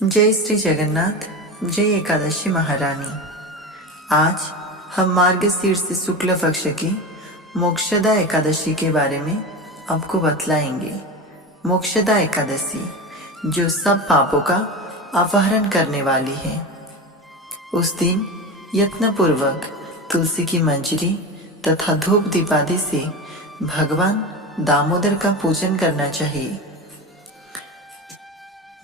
जय श्री जगन्नाथ। जय एकादशी महारानी। आज हम मार्गशीर्ष शुक्ल पक्ष की मोक्षदा एकादशी के बारे में आपको बतलाएंगे। मोक्षदा एकादशी जो सब पापों का अपहरण करने वाली है। उस दिन यत्नपूर्वक तुलसी की मंजरी तथा धूप दीप आदि से भगवान दामोदर का पूजन करना चाहिए।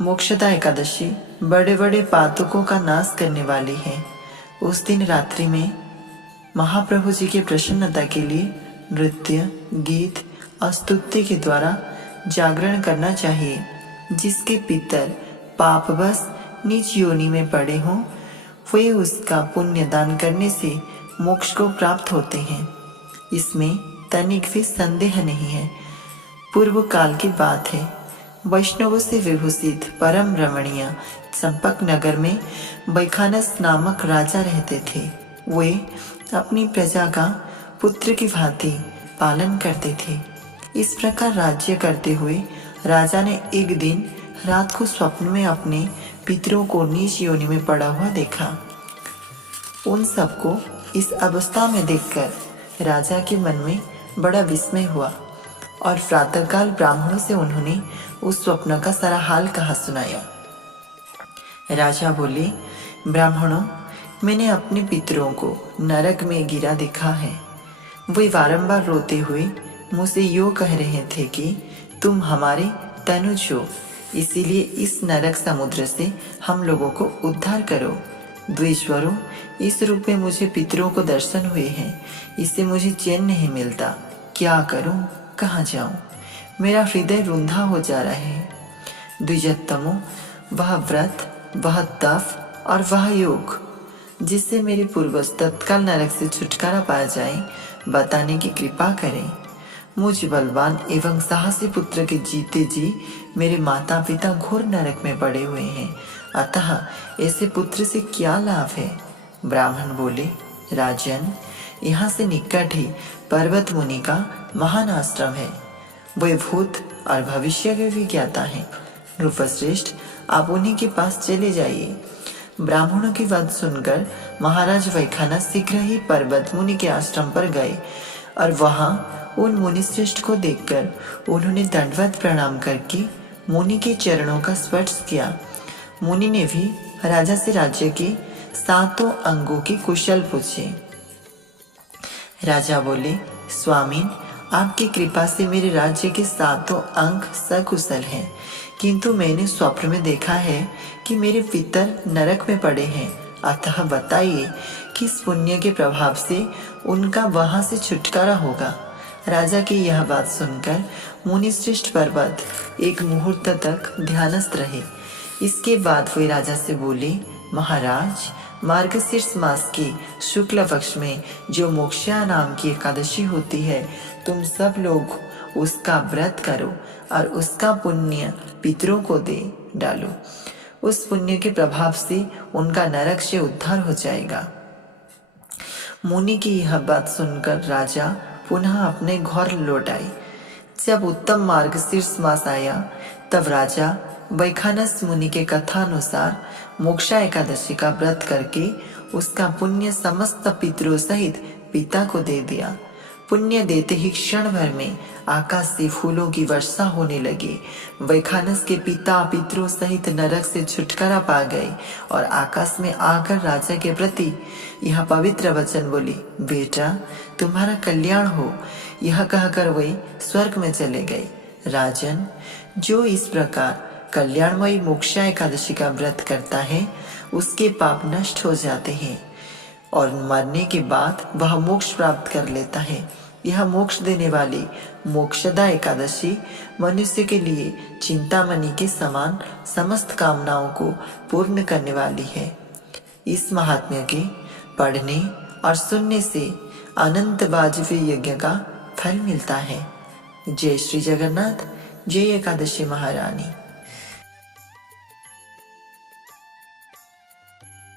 मोक्षदा एकादशी बड़े बड़े पातकों का नाश करने वाली है। उस दिन रात्रि में महाप्रभु जी की प्रसन्नता के लिए नृत्य, गीत और स्तुति के द्वारा जागरण करना चाहिए। जिसके पितर पापवश नीच योनि में पड़े हों, वे उसका पुण्य दान करने से मोक्ष को प्राप्त होते हैं। इसमें तनिक भी संदेह नहीं है। पूर्व काल की बात है। वैष्णवों से विभूषित परम रमणीय चंपक नगर में बैखानस नामक राजा रहते थे। वे अपनी प्रजा का पुत्र की भांति पालन करते थे। इस प्रकार राज्य करते हुए राजा ने एक दिन रात को स्वप्न में अपने पितरों को नीच योनि में पड़ा हुआ देखा। उन सबको इस अवस्था में देखकर राजा के मन में बड़ा विस्मय हुआ और प्रातःकाल ब्राह्मणों से उन्होंने उस स्वप्न का सारा हाल कहा सुनाया। राजा बोले, ब्राह्मणों, मैंने अपने पितरों को नरक में गिरा देखा है। वे वारंबार रोते हुए मुझसे यूँ कह रहे थे कि तुम हमारे तनुज हो, इसीलिए इस नरक समुद्र से हम लोगों को उद्धार करो। द्वेश्वरों, इस रूप में मुझे पितरों को दर्शन हुए हैं, इससे मुझे चैन नहीं मिलता। क्या करूं, कहाँ जाऊं? मेरा हृदय रुंधा हो जा रहा है। द्विजोत्तमों, वह व्रत, वह तप और वह योग जिससे मेरे पूर्वज तत्काल नरक से छुटकारा पा जाए, बताने की कृपा करें। मुझ बलवान एवं साहसी पुत्र के जीते जी मेरे माता पिता घोर नरक में पड़े हुए हैं, अतः ऐसे पुत्र से क्या लाभ है? ब्राह्मण बोले, राजन, यहाँ से निकट ही पर्वत मुनि का महान आश्रम है। वे भूत और भविष्य के भी ज्ञाता हैं। नृपश्रेष्ठ, आप उन्हीं के पास चले जाइए। ब्राह्मणों की बात सुनकर महाराज वैखानस शीघ्र ही पर्वत मुनि के आश्रम पर गए और वहां उन मुनिश्रेष्ठ को देखकर उन्होंने दंडवत प्रणाम करके मुनि के चरणों का स्पर्श किया। मुनि ने भी राजा से राज्य के 7 अंगों की कुशल पूछे। राजा बोले, स्वामीन, आपकी कृपा से मेरे राज्य के 7 अंग सकुशल हैं, किंतु मैंने स्वप्न में देखा है कि मेरे पितर नरक में पड़े हैं। अतः बताइए किस पुण्य के प्रभाव से उनका वहां से छुटकारा होगा। राजा की यह बात सुनकर मुनिश्रेष्ठ पर्वत एक मुहूर्त तक ध्यानस्थ रहे। इसके बाद वे राजा से बोले, महाराज, मार्गशीर्ष मास के शुक्ल पक्ष में जो मोक्षा नाम की एकादशी होती है, तुम सब लोग उसका व्रत करो और उसका पुण्य पितरों को दे डालो। उस पुण्य के प्रभाव से उनका नरक से उद्धार हो जाएगा। मुनि की यह बात सुनकर राजा पुनः अपने घर लौट आए। जब उत्तम मार्गशीर्ष मास आया, तब राजा वैखानस मुनि के कथानुसार मोक्षा एकादशी का व्रत करके उसका पुण्य समस्त पितरों सहित पिता को दे दिया। पुण्य देते ही क्षण भर में आकाश से फूलों की वर्षा होने लगी। वैखानस के पिता पितरों सहित नरक से छुटकारा पा गए और आकाश में आकर राजा के प्रति यह पवित्र वचन बोली, बेटा, तुम्हारा कल्याण हो। यह कहकर वे स्वर्ग में चले गए। राजन, जो इस प्रकार कल्याणमयी मोक्षा एकादशी का व्रत करता है, उसके पाप नष्ट हो जाते हैं और मरने के बाद वह मोक्ष प्राप्त कर लेता है। यह मोक्ष देने वाली मोक्षदा एकादशी मनुष्य के लिए चिंतामणि के समान समस्त कामनाओं को पूर्ण करने वाली है। इस महात्म्य के पढ़ने और सुनने से अनंत वाजपेयी यज्ञ का फल मिलता है। जय श्री जगन्नाथ। जय एकादशी महारानी।